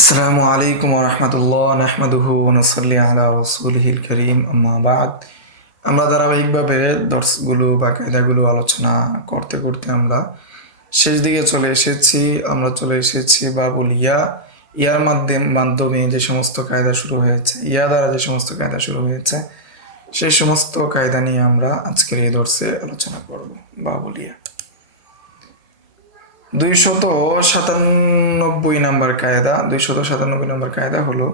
আসসালামু আলাইকুম রহমতুল্লাহ নাহমাদুহু ওয়া নুসাল্লি আলা রাসূলিহিল কারীম আম্মা বাদ। আমরা ধারাবাহিকভাবে দর্সগুলো বা কায়দাগুলো আলোচনা করতে করতে আমরা শেষ দিকে চলে এসেছি। আমরা চলে এসেছি বাবুল ইয়ার মাধ্যমে যে সমস্ত কায়দা শুরু হয়েছে, ইয়া দ্বারা যে সমস্ত কায়দা শুরু হয়েছে, সেই সমস্ত কায়দা নিয়ে আমরা আজকের এই দর্সে আলোচনা করব। বাবুল ইয়া 297 নম্বর হলো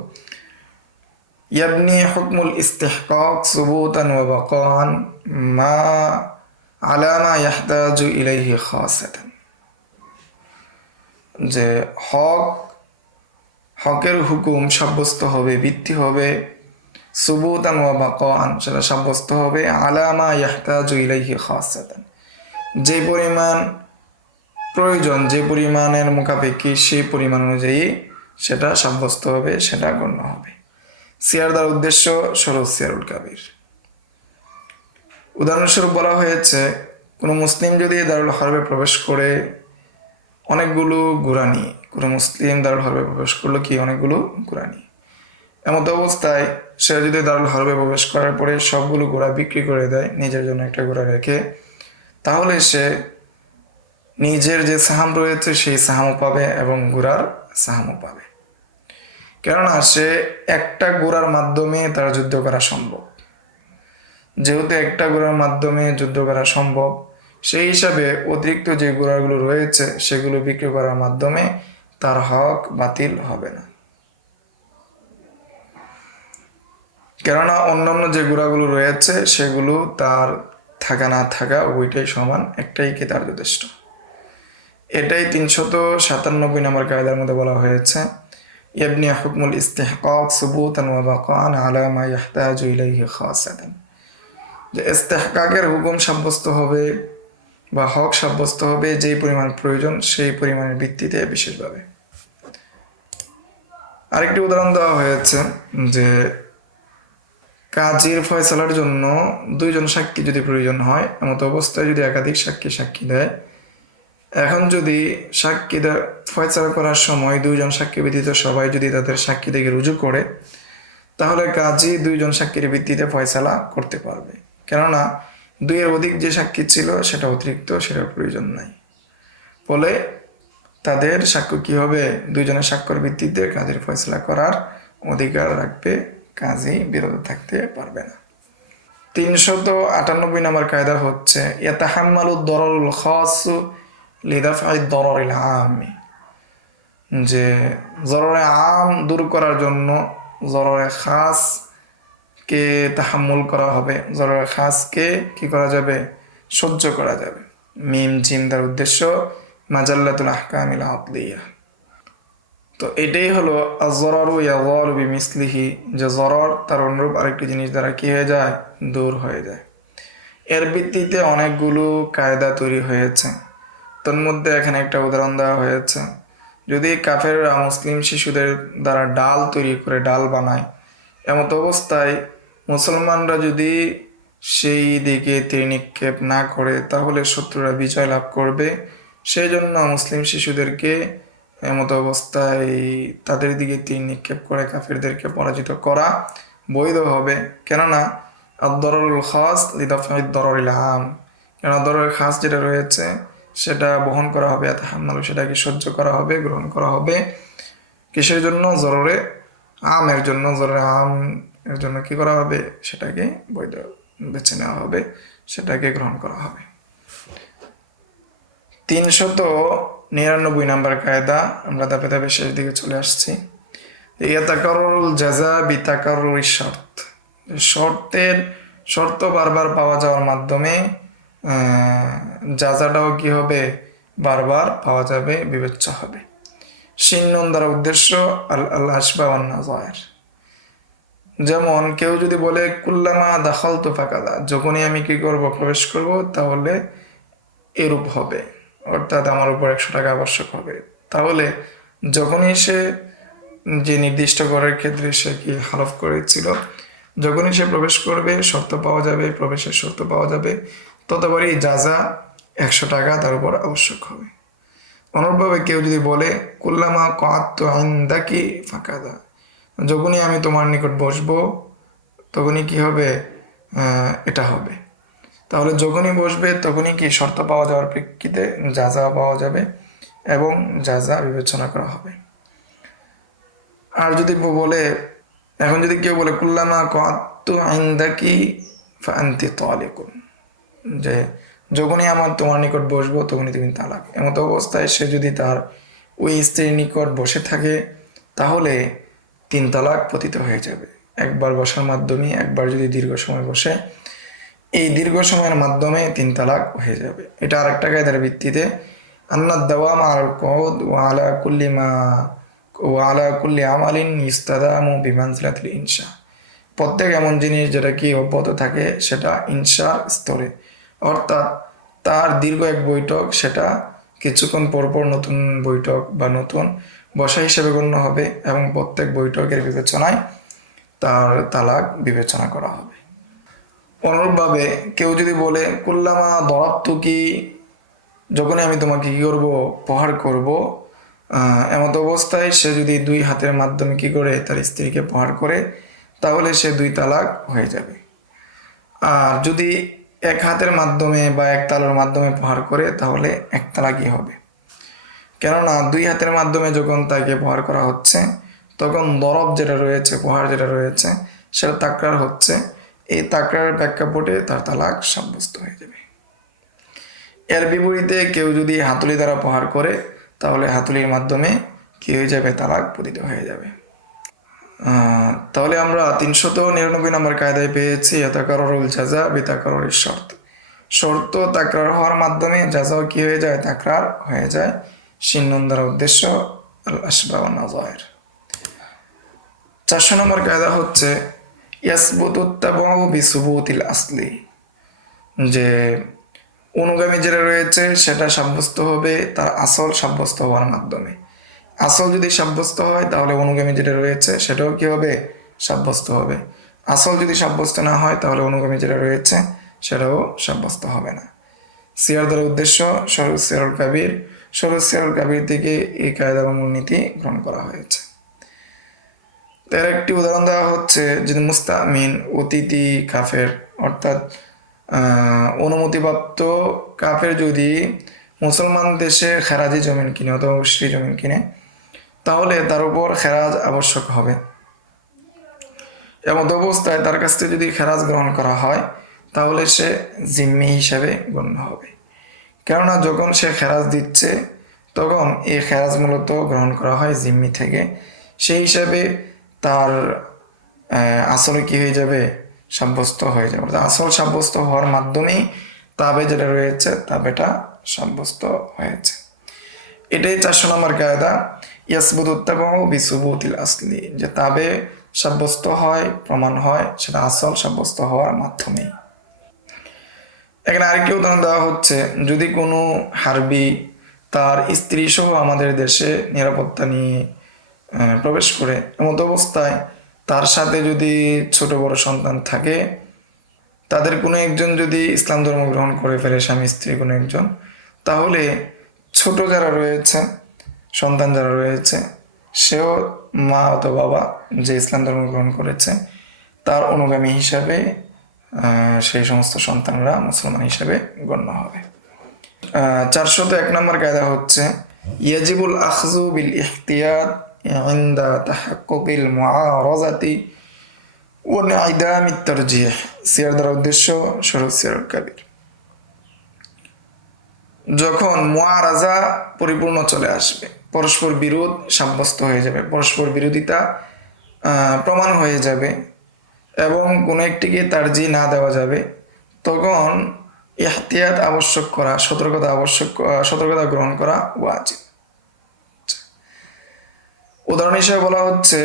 ইয়াবনি হুকমুল ইস্তিহকাক সুবুতান ওয়া বাকাআন মা আলা মা ইয়াহতাজু ইলাইহি খাসাতান। যে হকের হুকুম সাব্যস্ত হবে, ভিত্তি হবে, সুবুতান ওয়া বাকাআন, সেটা সাব্যস্ত হবে আলা মা ইয়াহতাজু ইলাইহি খাসাতান, যে পরিমাণ প্রয়োজন, যে পরিমাণের মোকাবেকি, সেই পরিমাণ অনুযায়ী সেটা সাব্যস্ত হবে, সেটা গণ্য হবে। সিয়ার দ্বারা উদ্দেশ্য সরজ সিয়ারুল কাবির। উদাহরণস্বরূপ বলা হয়েছে, কোনো মুসলিম যদি দারুল হারবে প্রবেশ করে অনেকগুলো ঘোড়া নিয়ে, কোনো মুসলিম দারুল হারবে প্রবেশ করলো কি অনেকগুলো ঘোড়া নিয়ে, এমত অবস্থায় সে যদি দারুল হারবে প্রবেশ করার পরে সবগুলো ঘোড়া বিক্রি করে দেয়, নিজের জন্য একটা ঘোড়া রেখে, তাহলে সে নিজের যে সাহাম রয়েছে সেই সাহামও পাবে এবং ঘোড়ার সাহামও পাবে। কেননা সে একটা ঘোড়ার মাধ্যমে তার যুদ্ধ করা সম্ভব। যেহেতু একটা ঘোড়ার মাধ্যমে যুদ্ধ করা সম্ভব, সেই হিসাবে অতিরিক্ত যে ঘোড়াগুলো রয়েছে সেগুলো বিক্রি করার মাধ্যমে তার হক বাতিল হবে না। কেননা অন্যান্য যে ঘোড়াগুলো রয়েছে সেগুলো তার থাকা না থাকা ওইটাই সমান, একটাই কে তার যথেষ্ট। এটাই 397 নম্বর কায়দার মধ্যে বলা হয়েছে, ইয়াবনি হুকমুল ইস্তিহকাক সুবুতান ওয়া বাকাআন আলা মা ইয়াহতাজু ইলাইহি খাসাতান। যে ইস্তিহকাকের হুকুম সাব্যস্ত হবে বা হক সাব্যস্ত হবে যেই পরিমাণ প্রয়োজন সেই পরিমাণের ভিত্তিতে বিশেষভাবে। আরেকটি উদাহরণ দেওয়া হয়েছে যে কাজীর ফয়সালার জন্য দুইজন সাক্ষী যদি প্রয়োজন হয়, এমত অবস্থায় যদি একাধিক সাক্ষী দেয়, এখন যদি সাক্ষীদের ফয়সালা করার সময় দুইজন সাক্ষী ব্যতীত সবাই যদি তাদের সাক্ষী থেকে রুজু করে, তাহলে কাজী দুইজন সাক্ষীর ভিত্তিতে ফয়সালা করতে পারবে। কেননা দুইয়ের অধিক যে সাক্ষী ছিল সেটা অতিরিক্ত, সেটার প্রয়োজন নাই। ফলে তাদের সাক্ষ্য কি হবে, দুইজনের সাক্ষ্যর ভিত্তিতে কাজীর ফয়সালা করার অধিকার রাখবে, কাজী বিরত থাকতে পারবে না। 398 নম্বর কায়দা হচ্ছে ইয়াতাহাম্মালু দরারুল খাসু লিদাফাই দরারিল আম। যে জররে আম দূর করার জন্য জররে খাস কে তাহাম্মুল করা হবে, জররে খাসকে কি করা যাবে, সহ্য করা যাবে। মিম জিম তার উদ্দেশ্য মাজাল্লাতুল আহকামিল আদলিয়া। তো এটাই হলো আযরারু ইয়াযালু বিমিসলিহি, যে জরর তার অনুরূপ আরেকটি জিনিস দ্বারা কি হয়ে যায়, দূর হয়ে যায়। এর ভিত্তিতে অনেকগুলো কায়দা তৈরি হয়েছে। তোর মধ্যে এখানে একটা উদাহরণ দেওয়া হয়েছে, যদি কাফেররা মুসলিম শিশুদের দ্বারা ডাল তৈরি করে ডাল বানায়, এমত অবস্থায় মুসলমানরা যদি সেই দিকে তীর নিক্ষেপ না করে তাহলে শত্রুরা বিজয় লাভ করবে। সেই জন্য মুসলিম শিশুদেরকে এমত অবস্থায় তাদের দিকে তীর নিক্ষেপ করে কাফেরদেরকে পরাজিত করা বৈধ হবে। কেননা আদ-দরারুল খাস লিদাফাই দরারিল আম, কেননা দরারের খাস যেটা রয়েছে সেটা বহন করা হবে, তাহাম্মালু সেটাকে সহ্য করা হবে, গ্রহণ করা হবে। কিসের জন্য, জররে আমের জন্য। জররে আম এর জন্য কি করা হবে, সেটাকে বৈধ বেছে নেওয়া হবে, সেটাকে গ্রহণ করা হবে। 399 নম্বর কায়দা, আমরা ধাপে ধাপে শেষ দিকে চলে আসছি। ইয়াতাকাররুল জাযা বিতাকাররুরিশ শর্ত, শর্ত বারবার পাওয়া যাওয়ার মাধ্যমে জাযাটাও কি হবে, বারবার পাওয়া যাবে, বিবেচ্য হবে। শিন্নুন দ্বারা উদ্দেশ্য আল আশবাহ ওয়ান নাযায়ের। যেমন কেউ যদি বলে কুল্লামা দাখালতু ফাকাদা, যখনই আমি কি করব, প্রবেশ করব, তাহলে এরূপ হবে, অর্থাৎ আমার উপর 100 টাকা আবশ্যক হবে। তাহলে যখনই সে যে নির্দিষ্ট করার ক্ষেত্রে সে কি হালফ করেছিল, যখনই সে প্রবেশ করবে শর্ত পাওয়া যাবে, প্রবেশের শর্ত পাওয়া যাবে, ততবারই জাযা 100 টাকা তার উপর আবশ্যক হবে। অনুরূপভাবে কেউ যদি বলে কুল্লামা কাআততু ইনদাকি ফাকাদা, যখনই আমি তোমার নিকট বসবো তখনই কি হবে, এটা হবে। তাহলে যখনই বসবে তখনই কি শর্ত পাওয়া যাওয়ার প্রেক্ষিতে যাজা পাওয়া যাবে এবং যাজা বিবেচনা করা হবে। আর যদি বলে, এখন যদি কেউ বলে কুল্লামা কাআততু ইনদাকি ফাআনতি তালিকুন, যে যখনই আমার তোমার নিকট বসবো তখনই তুমি তালাক, এমতো অবস্থায় সে যদি তার ওই স্ত্রীর নিকট বসে থাকে তাহলে 3 তালাক পতিত হয়ে যাবে। একবার বসার মাধ্যমে, একবার যদি দীর্ঘ সময় বসে, এই দীর্ঘ সময়ের মাধ্যমে 3 তালাক হয়ে যাবে। এটা আরেকটা কায়দার ভিত্তিতে আন্নাদ দাওয়াম আলাল কউদ ওয়া আলা কুল্লি আমালিন ইস্তাদামু বিমানজিলাতিল ইনশা, প্রত্যেক এমন জিনিস যেটা কি অব্যাহত থাকে সেটা ইনশার স্তরে, অর্থাৎ তার দীর্ঘ এক বৈঠক সেটা কিছুক্ষণ পরপর নতুন বৈঠক বা নতুন বসা হিসেবে গণ্য হবে এবং প্রত্যেক বৈঠকের বিবেচনায় তার তালাক বিবেচনা করা হবে। অনুরূপভাবে কেউ যদি বলে কুল্লামা দরাবতু কি, যখনই আমি তোমাকে কী করবো, প্রহার করব, এমত অবস্থায় সে যদি 2 হাতের মাধ্যমে কি করে তার স্ত্রীকে প্রহার করে তাহলে সে 2 তালাক হয়ে যাবে। আর যদি 1 হাতের মাধ্যমে বা 1 তালুর মাধ্যমে প্রহার করে তাহলে 1 তালাকই হবে। কেননা 2 হাতের মাধ্যমে যখন তাকে প্রহার করা হচ্ছে তখন দরব যেটা রয়েছে, প্রহার যেটা রয়েছে সেটা তাকরার হচ্ছে, এই তাকরারের প্রেক্ষাপটে তার তালাক সাব্যস্ত হয়ে যাবে। এর বিপরীতে কেউ যদি হাতুড়ি দ্বারা প্রহার করে তাহলে হাতুড়ির মাধ্যমে কি হয়ে যাবে, তালাক পতিত হয়ে যাবে। তাহলে আমরা 399 নম্বর কায়দায় পেয়েছি ইয়াতাকাররুল জাযা বিতাকাররুল শর্ত, শর্ত তাকরার হওয়ার মাধ্যমে জাযাও কি হয়ে যায়, তাকরার হয়ে যায়। শিন্নুন দ্বারা উদ্দেশ্য আল আসবাব ওয়ান নাযায়ের। 400 নম্বর কায়দা হচ্ছে ইয়াসবুতু তাবউ বিসুবুতিল আসলি, যে অনুগামী যেটা রয়েছে সেটা সাব্যস্ত হবে তার আসল সাব্যস্ত হওয়ার মাধ্যমে। আসল যদি সাব্যস্ত হয় তাহলে অনুগামী যেটা রয়েছে সেটাও কি হবে, সাব্যস্ত হবে। আসল যদি সাব্যস্ত না হয় তাহলে অনুগামী যেটা রয়েছে সেটাও সাব্যস্ত হবে না। সিয়ার দ্বারা উদ্দেশ্য সরুজ সিয়ারুল কাবির, সরুজ সিয়ারুল কাবির থেকে এই কায়দা বা মূলনীতি গ্রহণ করা হয়েছে। তার একটি উদাহরণ দেওয়া হচ্ছে যে মুস্তামিন অতিথি কাফের, অর্থাৎ অনুমতিপ্রাপ্ত কাফের যদি মুসলমান দেশে খেরাজি জমিন কিনে অথবা শ্রী জমিন কিনে তাহলে তার উপর খেরাজ আবশ্যক হবে। এমন অবস্থায় তার কাছ থেকে যদি খেরাজ গ্রহণ করা হয় তাহলে সে জিম্মি হিসাবে গণ্য হবে। কেননা যখন সে খেরাজ দিচ্ছে তখন এই খেরাজ মূলত গ্রহণ করা হয় জিম্মি থেকে, সেই হিসাবে তার আসলে কি হয়ে যাবে, সাব্যস্ত হয়ে যাবে। আসল সাব্যস্ত হওয়ার মাধ্যমেই তাবে যেটা রয়েছে তাবেটা সাব্যস্ত হয়েছে। এটাই 400 নম্বর কায়দা ইয়াসবুতু তাবউ বিসুবুতিল আসলি, যে তাবে সাব্যস্ত হয়, প্রমাণ হয় সেটা আসল সাব্যস্ত হওয়ার মাধ্যমেই। এখানে আরেকটি উদাহরণ দেওয়া হচ্ছে, যদি কোনো হারবি তার স্ত্রী সহ আমাদের দেশে নিরাপত্তা নিয়ে প্রবেশ করে, এমত অবস্থায় তার সাথে যদি ছোট বড় সন্তান থাকে, তাদের কোনো একজন যদি ইসলাম ধর্ম গ্রহণ করে ফেলে, স্বামী স্ত্রী কোনো একজন, তাহলে ছোট যারা রয়েছে, সন্তান যারা রয়েছে, সেও মা অথবা বাবা যে ইসলাম ধর্ম গ্রহণ করেছে তার অনুগামী হিসাবে সেই সমস্ত সন্তানরা মুসলমান হিসাবে গণ্য হবে। 401 নম্বর কায়দা হচ্ছে ইয়াজিবুল আখযু বিল ইখতিয়ার ইনদা তাহাক্কুকিল মুআরাজাতি ওয়া ইনআদামিত তারজিহ। সিয়ার দ্বারা উদ্দেশ্য সরুজ সিয়ারুল কাবির। যখন মুআরাজা পরিপূর্ণ চলে আসবে, পরস্পর বিরোধ সাব্যস্ত হয়ে যাবে, পরস্পর বিরোধিতা প্রমাণ হয়ে যাবে এবং কোনো একটিকে তারজিহ না দেওয়া যাবে, তখন ইহতিয়াত আবশ্যক করা, সতর্কতা গ্রহণ করা ওয়াজিব। উদাহরণ হিসেবে বলা হচ্ছে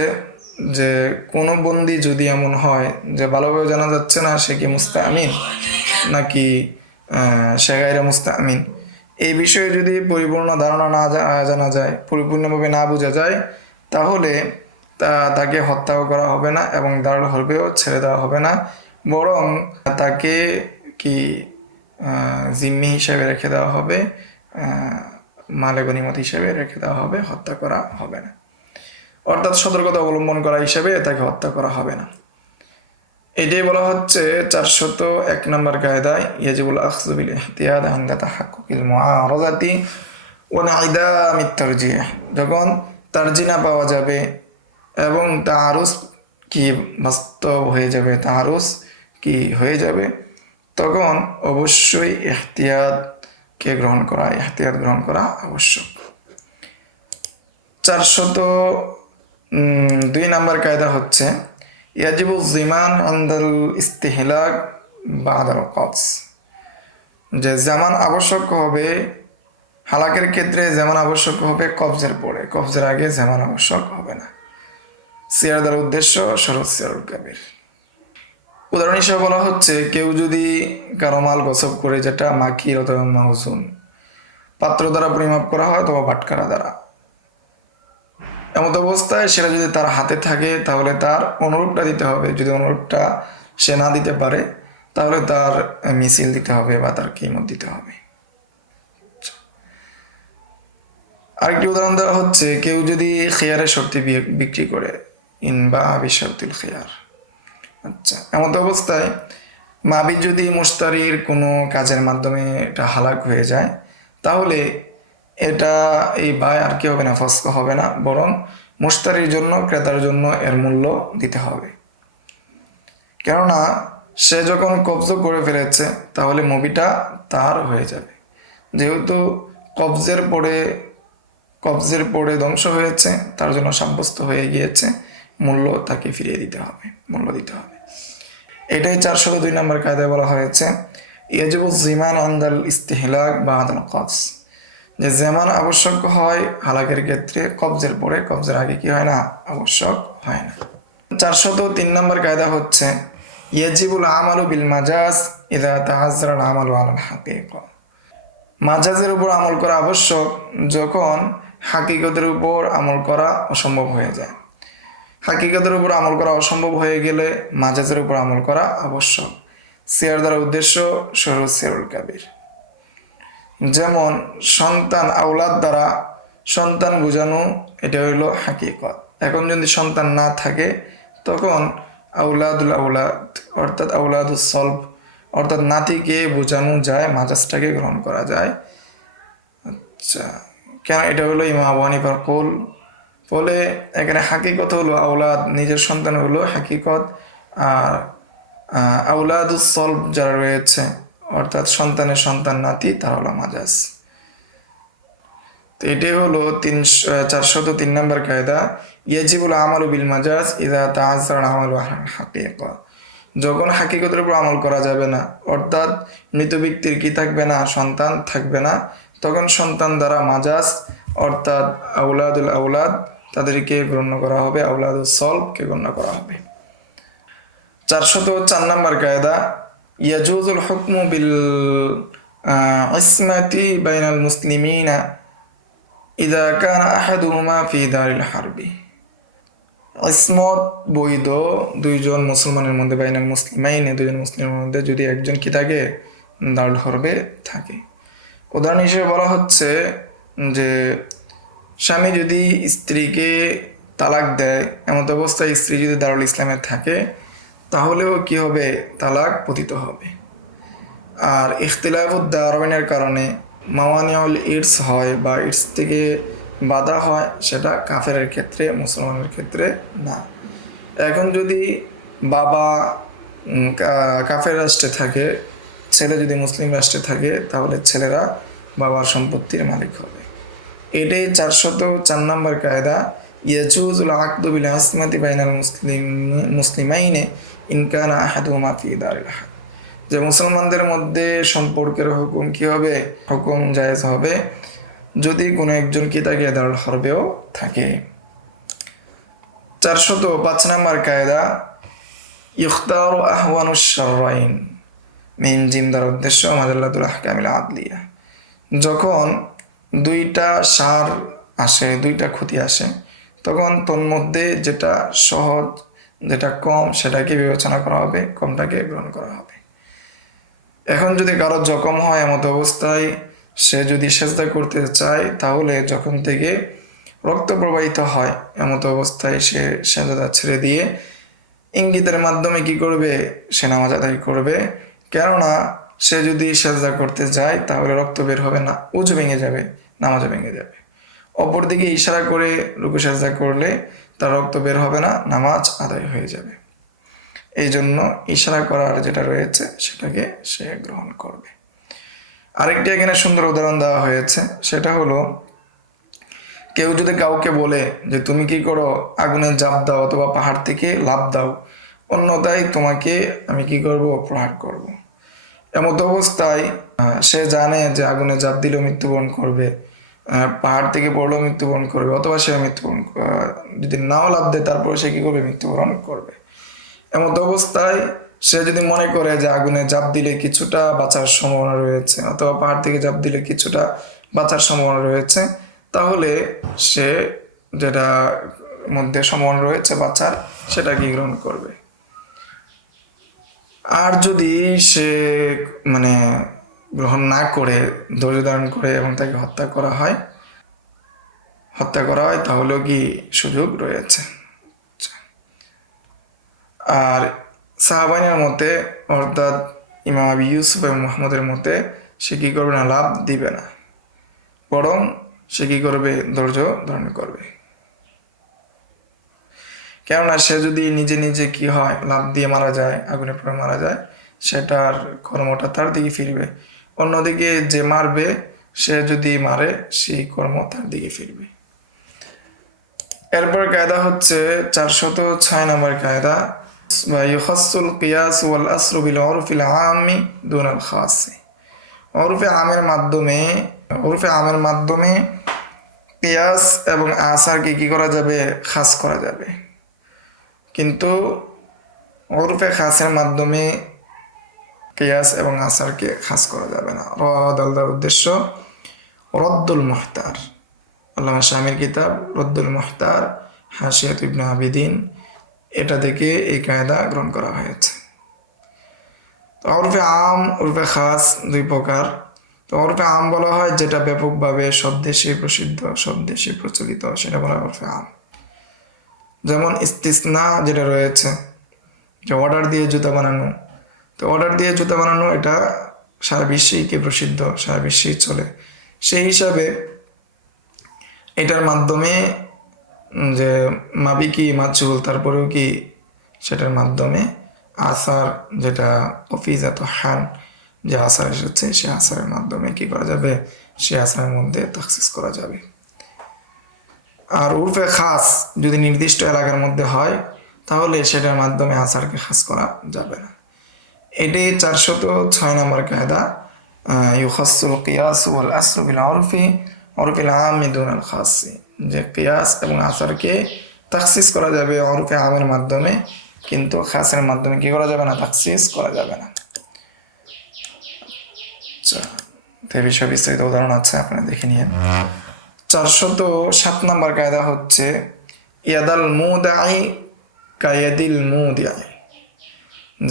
যে কোনো বন্দী যদি এমন হয় যে ভালোভাবে জানা যাচ্ছে না সে কি মুস্তামিন নাকি সে গায়রে মুস্তামিন, এই বিষয়ে যদি পরিপূর্ণ ধারণা না জানা যায়, পরিপূর্ণভাবে না বোঝা যায়, তাহলে তাকে হত্যাও করা হবে না এবং দারুল হরবেও ছেড়ে দেওয়া হবে না, বরং তাকে কি জিম্মি হিসাবে রেখে দেওয়া হবে মালে গনিমত হিসেবে রেখে দেওয়া হবে, হত্যা করা হবে না। অর্থাৎ সতর্কতা অবলম্বন করা হিসেবে তাকে হত্যা করা হবে না। এটাই বলা হচ্ছে 401 নম্বর কায়দায় ইয়াজিবুল আখযু বিল ইহতিয়াত ইনদা তাহাক্কুকিল মুআরাযাতি ওয়া ইনইদামিত তারজিহ। যখন তারজি না পাওয়া যাবে এবং তাআরুজ কি বাস্তব হয়ে যাবে, তাআরুজ কি হয়ে যাবে, তখন অবশ্যই ইহতিয়াত গ্রহণ করা আবশ্যক। 402 নম্বর কায়দা হচ্ছে ইয়াজিবু জিমান আনদাল ইস্তিহলাক বাদাল কবজ। যে জামান আবশ্যক হবে হালাকের ক্ষেত্রে, যেমন আবশ্যক হবে কবজের পরে, কবজের আগে যেমন আবশ্যক হবে না। সিয়ার দ্বারা উদ্দেশ্য শরৎ সিয়ারুল কাবির। উদাহরণ হিসেবে বলা হচ্ছে কেউ যদি কারো মাল গসব করে, যেটা মাকির অথবা মাউজুন, পাত্র দ্বারা পরিমাপ করা হয় অথবা বাটখারা দ্বারা, এমত অবস্থায় সেটা যদি তার হাতে থাকে তাহলে তার অনুরূপটা দিতে হবে। যদি অনুরূপটা সে না দিতে পারে তাহলে তার মিছিল দিতে হবে বা তার কিমত দিতে হবে। আরেকটি উদাহরণ দেওয়া হচ্ছে কেউ যদি খেয়ারের শর্তে বিক্রি করে, ইনবা বিশর্তিল খেয়ার। আচ্ছা, এমত অবস্থায় মাবি যদি মুশতারির কোনো কাজের মাধ্যমে এটা হালাক হয়ে যায়, তাহলে এটা এই বাই আর কি হবে না, ফসক হবে না, বরং মুশতারির জন্য, ক্রেতার জন্য এর মূল্য দিতে হবে। কেননা সে যখন কবজ করে ফেলেছে তাহলে মুবিটা তার হয়ে যাবে। যেহেতু কবজের পরে ধ্বংস হয়েছে, তার জন্য সাব্যস্ত হয়ে গিয়েছে, মূল্য তাকে ফিরিয়ে দিতে হবে, মূল্য দিতে হবে। এটাই 402 নম্বর কায়দায় বলা হয়েছে ইয়াজিবু জিমান আনদাল ইস্তিহলাক বাদাল কবজ। যে যেমন আবশ্যক হয় হালাকের ক্ষেত্রে কবজের পরে, কবজের আগে কি হয় না, আবশ্যক হয় না। 403 নম্বর কায়দা হচ্ছে ইয়াজিবুল আমালু বিল মাজাজ ইযা তাআযযারা আল আমালু আলাল হাকীকা। মাজাজের উপর আমল করা আবশ্যক যখন হাকিকতের উপর আমল করা অসম্ভব হয়ে যায়। হাকিকতের উপর আমল করা অসম্ভব হয়ে গেলে মাজাজের উপর আমল করা আবশ্যক। সিয়ার দ্বারা উদ্দেশ্য শরৎ সিয়ারুল কাবির। যেমন সন্তান, আওলাদ দ্বারা সন্তান বোঝানো, এটা হইল হাকিকত। এখন যদি সন্তান না থাকে তখন আউলাদুল আউলাদ অর্থাৎ আউলাদুস সলব অর্থাৎ নাতিকে বোঝানো যায়, মাজাজটাকে গ্রহণ করা যায়। আচ্ছা, কেন এটা হলো ইমাম আবু হানিফার কৌল। ফলে এখানে হাকিকত হলো আউলাদ, নিজের সন্তান হলো হাকিকত, আর আউলাদুস সলব যারা রয়েছে অর্থাৎ সন্তানের সন্তান নাতি, তারা হলো মাজাজ। তো এটাই হলো 403 নম্বর কায়দা ইয়াজিবুল আমালু বিল মাজাজ ইযা তাআযযারা আল আমালু আলাল হাকীকা। যখন হাকিকতের উপর আমল করা যাবে না, অর্থাৎ মৃত ব্যক্তির কি থাকবে না, সন্তান থাকবে না, তখন সন্তান দ্বারা মাজাজ অর্থাৎ আউলাদুল আউলাদ তাদেরকে গণ্য করা হবে, আউলাদুস সলবকে গণ্য করা হবে। 404 নম্বর কায়দা ইয়াজুজুল হুকমু বিল ইসমাতি বাইনাল মুসলিমিনা ইযা কানা আহাদুহুমা ফি দারিল হারবি। ইসমত বৈধ দুইজন মুসলমানের মধ্যে, বাইনাল মুসলিমাইনে দুইজন মুসলিমের মধ্যে যদি একজন কি থাকে, দারুল হরবে থাকে। উদাহরণ হিসেবে বলা হচ্ছে যে স্বামী যদি স্ত্রীকে তালাক দেয়, এমন অবস্থায় স্ত্রী যদি দারুল ইসলামে থাকে তাহলেও কি হবে, তালাক পতিত হবে। আর ইখতিলাফুদ দারাইনের কারণে মাওয়ানিউল ইরস হয় বা ইরস থেকে বাধা হয়, সেটা কাফেরের ক্ষেত্রে, মুসলমানের ক্ষেত্রে না। এখন যদি বাবা কাফের রাষ্ট্রে থাকে, ছেলে যদি মুসলিম রাষ্ট্রে থাকে, তাহলে ছেলেরা বাবার সম্পত্তির মালিক হবে। এটাই 404 নম্বর কায়দা ইয়াজুজুল আকদু বিল ইসমাতি বাইনাল মুসলিমাইনে ইন কানা আহাদুহুমা ফি দারিল হারব। যে মুসলমানদের মধ্যে সম্পর্কের হুকুম কি হবে, হুকুম জায়েজ হবে যদি কোনো একজন কি থাকে, দারুল হরবেও থাকে। 405 নম্বর কায়দা ইখতারু আহওয়ানুশ শাররাইন মিন জিম দ্বারা উদ্দেশ্য মাজাল্লাতুল আহকামিল আদলিয়া। যখন দুইটা সার আসে, দুইটা ক্ষতি আসে, তখন তন্মধ্যে যেটা সহজ, যেটা কম, সেটাকে বিবেচনা করা হবে, কমটাকে গ্রহণ করা হবে। এখন যদি কারো জখম হয়, এমত অবস্থায় সে যদি সেজদা করতে চায় তাহলে যখন থেকে রক্ত প্রবাহিত হয় এমত অবস্থায় সে সেজদা ছেড়ে দিয়ে ইঙ্গিতের মাধ্যমে কি করবে, সে নামাজ আদায় করবে। কেননা সে যদি সেজদা করতে যায় তাহলে রক্ত বের হবে না, উজু ভেঙে যাবে, নামাজও ভেঙে যাবে। অপরদিকে ইশারা করে রুকু সেজদা করলে তার রক্ত বের হবে না, নামাজ আদায় হয়ে যাবে। এই জন্য ইশারা করার যেটা রয়েছে সেটাকে সে গ্রহণ করবে। আরেকটি এখানে সুন্দর উদাহরণ দেওয়া হয়েছে, সেটা হলো কেউ যদি কাউকে বলে যে তুমি কি করো, আগুনে ঝাঁপ দাও অথবা পাহাড় থেকে লাফ দাও, অন্যথায় তোমাকে আমি কি করব, প্রহার করব। এমত অবস্থায় সে জানে যে আগুনে ঝাঁপ দিলেও মৃত্যুবরণ করবে, পাহাড় থেকে পড়লেও মৃত্যুবরণ করবে, অথবা সে যদি নাও লাভ দেয় তারপরে সে কি করবে, মৃত্যুবরণ করবে। এমত অবস্থায় সে যদি মনে করে যে আগুনে ঝাঁপ দিলে কিছুটা বাঁচার সম্ভাবনা রয়েছে অথবা পাহাড় থেকে ঝাঁপ দিলে কিছুটা বাঁচার সম্ভাবনা রয়েছে, তাহলে সে যেটা মধ্যে সম্ভাবনা রয়েছে বাঁচার সেটা কি গ্রহণ করবে। আর যদি সে গ্রহণ না করে ধৈর্য ধারণ করে এবং তাকে হত্যা করা হয় তাহলেও কি সুযোগ রয়েছে। আর সাহাবাইনের মতে অর্থাৎ ইমাম আবু ইউসুফ এবং মুহাম্মদের মতে সে কি করবে না, লাভ দিবে না, বরং সে কি করবে, ধৈর্য ধারণ করবে। কেননা সে যদি নিজে নিজে কি হয়, লাভ দিয়ে মারা যায়, আগুনে পড়ে মারা যায়, সেটার কর্মটা তার দিকে ফিরবে। অন্যদিকে যে মারবে সে যদি মারে, সেই কর্ম তার দিকে ফিরবে। এরপর কায়দা হচ্ছে 406 নম্বর কায়দা, ইউখাসসুল কিয়াস ওয়াল আসরু বিল উরফিল আম্মি দুনাল খাসি। উরফে আমের মাধ্যমে কিয়াস এবং আসারকে কি করা যাবে, খাস করা যাবে, কিন্তু উরফে খাসের মাধ্যমে কিয়াস এবং আসারকে খাস করা যাবে না। রদালদার উদ্দেশ্য রদ্দুল মুহতার, আল্লামা শামির কিতাব রদ্দুল মুহতার হাশিয়াত ইবনে আবিদিন, এটা থেকে এই কায়দা গ্রহণ করা হয়েছে। তো উরফে আম উরফে খাস দুই প্রকার। তো উরফে আম বলা হয় যেটা ব্যাপকভাবে সব দেশে প্রসিদ্ধ, সব দেশে প্রচলিত, সেটা বলা হয় উরফে আম। যেমন ইস্তিসনা যেটা রয়েছে, যে অর্ডার দিয়ে জুতা বানানো, তো অর্ডার দিয়ে জুতা বানানো এটা সারা বিশ্বেই কি প্রসিদ্ধ, সারা বিশ্বেই চলে। সেই হিসাবে এটার মাধ্যমে যে মাবিকি মাচুল, তারপরেও কি সেটার মাধ্যমে আসার যেটা অফিজাত হান যে আসার এসেছে, সে আসারের মাধ্যমে কি করা যাবে, সে আসারের মধ্যে তাখসিস করা যাবে। আর উরফে খাস যদি নির্দিষ্ট এলাকার মধ্যে হয় তাহলে সেটার মাধ্যমে আসারকে খাস করা যাবে না। এটি 406 নম্বর কায়দা, ইউখাসসুল কিয়াস ওয়াল আসরু বিল উরফিল আম্মি দুনাল খাসি, যে কিয়াস এবং আসারকে তাখসিস করা যাবে উরফে আমের মাধ্যমে, কিন্তু খাসের মাধ্যমে কি করা যাবে না, তাখসিস করা যাবে না। আচ্ছা, এই বিষয়ে বিস্তারিত উদাহরণ আছে, আপনারা দেখে নিন। 407 নম্বর কায়দা হচ্ছে ইয়াদাল মুদাই কায়াদিল মুদিআই,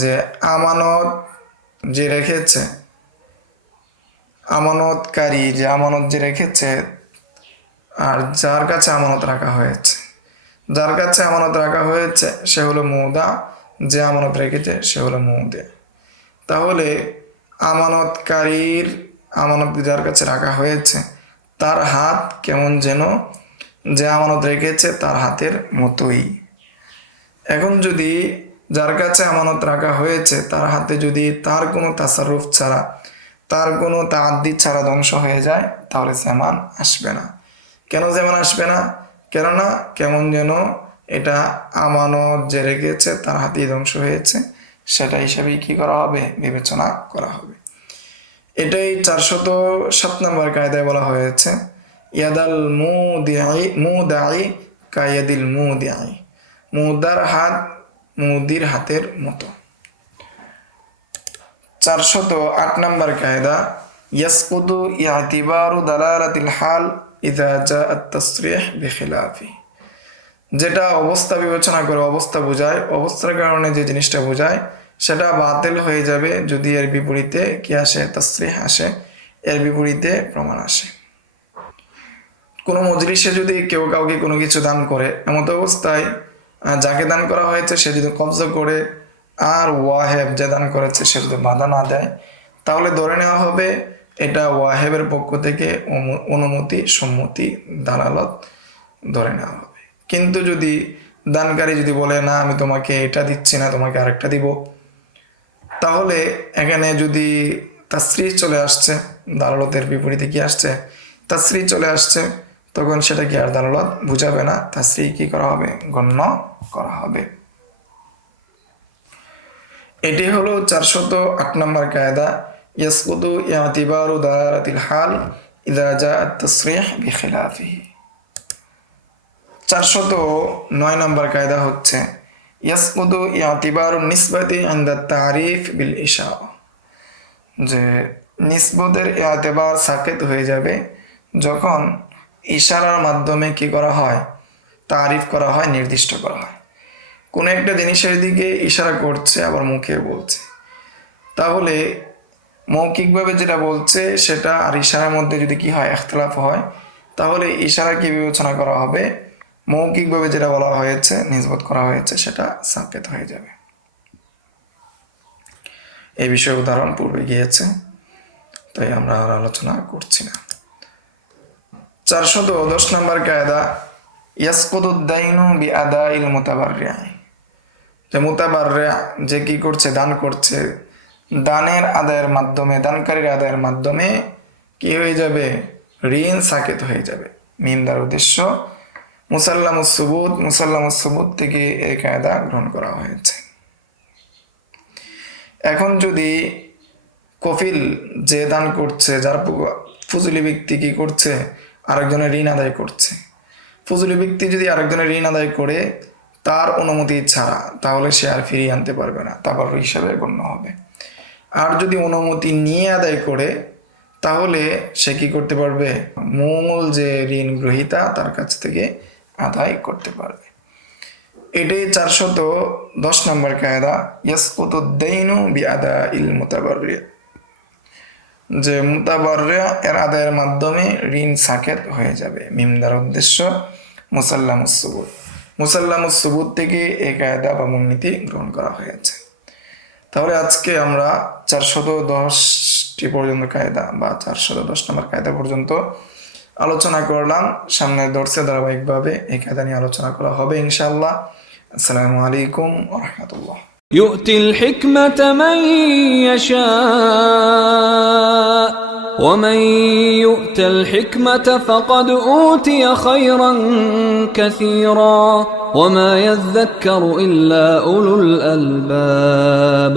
যে আমানত যে রেখেছে, আমানতকারী যে আমানত যে রেখেছে, আর যার কাছে আমানত রাখা হয়েছে, যার কাছে আমানত রাখা হয়েছে সে হলো মুদা, যে আমানত রেখেছে সে হলো মুদে। তাহলে আমানতকারীর আমানত যার কাছে রাখা হয়েছে তার হাত কেমন যেন যে আমানত রেখেছে তার হাতের মতোই। এখন যদি যার কাছে আমানত রাখা হয়েছে তার হাতে যদি তার কোনো তাসারুফ ছাড়া, তার কোনো তাআদ্দি ছাড়া ধ্বংস হয়ে যায়, তাহলে জামান আসবে না। কেন জামান আসবে না? কেননা কেমন যেন এটা আমানত যে রেখেছে তার হাতেই ধ্বংস হয়েছে, সেটা হিসাবেই কি করা হবে, বিবেচনা করা হবে। এটাই 407 নম্বর কায়দায় বলা হয়েছে ইয়াদাল মুদাই কায়াদিল মুদিআই, মুদার হাত মুদির হাতের মতো। 408 নম্বর কায়দা ইয়াসকুতু ইআতিবারু দালালাতিল হাল ইযা জাআ আত-তাসরিহ বিখিলাফি, যেটা অবস্থা বিবেচনা করে অবস্থা বোঝায়, অবস্থার কারণে যে জিনিসটা বোঝায় সেটা বাতিল হয়ে যাবে যদি এর বিপরীতে কি আসে, তাসরিহ আসে। এর বিপরীতে প্রমাণ আসে। কোনো মজলিসে যদি কেউ কাউকে কোনো কিছু দান করে, এমত অবস্থায় যাকে দান করা হয়েছে সে যদি কবজা করে আর ওয়াহেব যে দান করেছে সে যদি বাধা না দেয়, তাহলে ধরে নেওয়া হবে এটা ওয়াহেবের পক্ষ থেকে অনুমতি, সম্মতি, দালালত ধরে নেওয়া হবে। কিন্তু যদি দানকারী যদি বলে না আমি তোমাকে এটা দিচ্ছি না, তোমাকে আরেকটা দিব, তাহলে এখানে যদি তাসরিহ চলে আসছে, দালালতের বিপরীতে কি আসছে? তাসরিহ চলে আসছে, তখন সেটা কি আর দালালত বুঝাবে না, তাসরিহ কি করা হবে? গণ্য করা হবে। এটি হলো 408 নম্বর কায়দা, ইয়াসকুতু ইআতিবারু দালালাতিল হাল ইযা জাআ আত-তাসরিহ বিখিলাফিহি। 409 নম্বর কায়দা হচ্ছে ইয়াসকুতু ইআতিবারু নিসবাতি ইনদা তারিফ বিল ইশারা, যে নিসবতের ইআতিবার সাকিত হয়ে যাবে যখন ইশারার মাধ্যমে কি করা হয়? তারিফ করা হয়, নির্দিষ্ট করা হয়। কোনো একটা জিনিসের দিকে ইশারা করছে আবার মুখে বলছে, তাহলে মৌখিকভাবে যেটা বলছে সেটা আর ইশারার মধ্যে যদি কি হয়? ইখতিলাফ হয়, তাহলে ইশারা কি বিবেচনা করা হবে? মৌখিকভাবে যেটা বলা হয়েছে, নিসবত করা হয়েছে, সেটা সাকিত হয়ে যাবে। এই বিষয়ে উদাহরণ পূর্বে গিয়েছে, তাই আমরা আর আলোচনা করছি না। 410 নম্বর কায়দা ইয়াসকুতু দাইনু বিআদাইল মুতাবাররিআ, যে মুতাবাররিআ যে কি করছে? দান করছে, দানের আদায়ের মাধ্যমে, দানকারীর আদায়ের মাধ্যমে কি হয়ে যাবে? ঋণ সাকিত হয়ে যাবে। মিম দ্বারা উদ্দেশ্য মুসাল্লামুস সুবুত, মুসাল্লামুস সুবুত থেকে এই কায়দা গ্রহণ করা হয়েছে। এখন যদি কফিল যে দান করছে, যার ফজলি ব্যক্তি কি করছে? আরেকজনের ঋণ আদায় করছে। ফজলি ব্যক্তি যদি আরেকজনের ঋণ আদায় করে তার অনুমতি ছাড়া, তাহলে সে আর ফিরিয়ে আনতে পারবে না, তাবাররু হিসাবে গণ্য হবে। আর যদি অনুমতি নিয়ে আদায় করে, তাহলে সে কি করতে পারবে? মূল যে ঋণ গ্রহীতা তার কাছ থেকে আদায় করতে পারবে। এটাই 410 নম্বর কায়দা ইয়াসকুতু দাইনু বিআদাইল মুতাবাররিআ, যে মুতাবাররিআ এর আদায়ের মাধ্যমে ঋণ সাকিত হয়ে যাবে। মিম দ্বারা উদ্দেশ্য মুসাল্লামুস সুবুত, মুসাল্লামুস সুবুত থেকে এই কায়দা বা মূলনীতি গ্রহণ করা হয়েছে। তাহলে আজকে আমরা 410টি পর্যন্ত কায়দা বা 410 নম্বর কায়দা পর্যন্ত আলোচনা করলাম। সামনের দর্শে ধারাবাহিকভাবে এই কায়দা নিয়ে আলোচনা করা হবে ইনশাআল্লাহ। আসসালামু আলাইকুম ওয়া রাহমাতুল্লাহ। يؤتي الحكمة من يشاء ومن يؤت الحكمة فقد أوتي خيرا كثيرا وما يذكر إلا أولو الألباب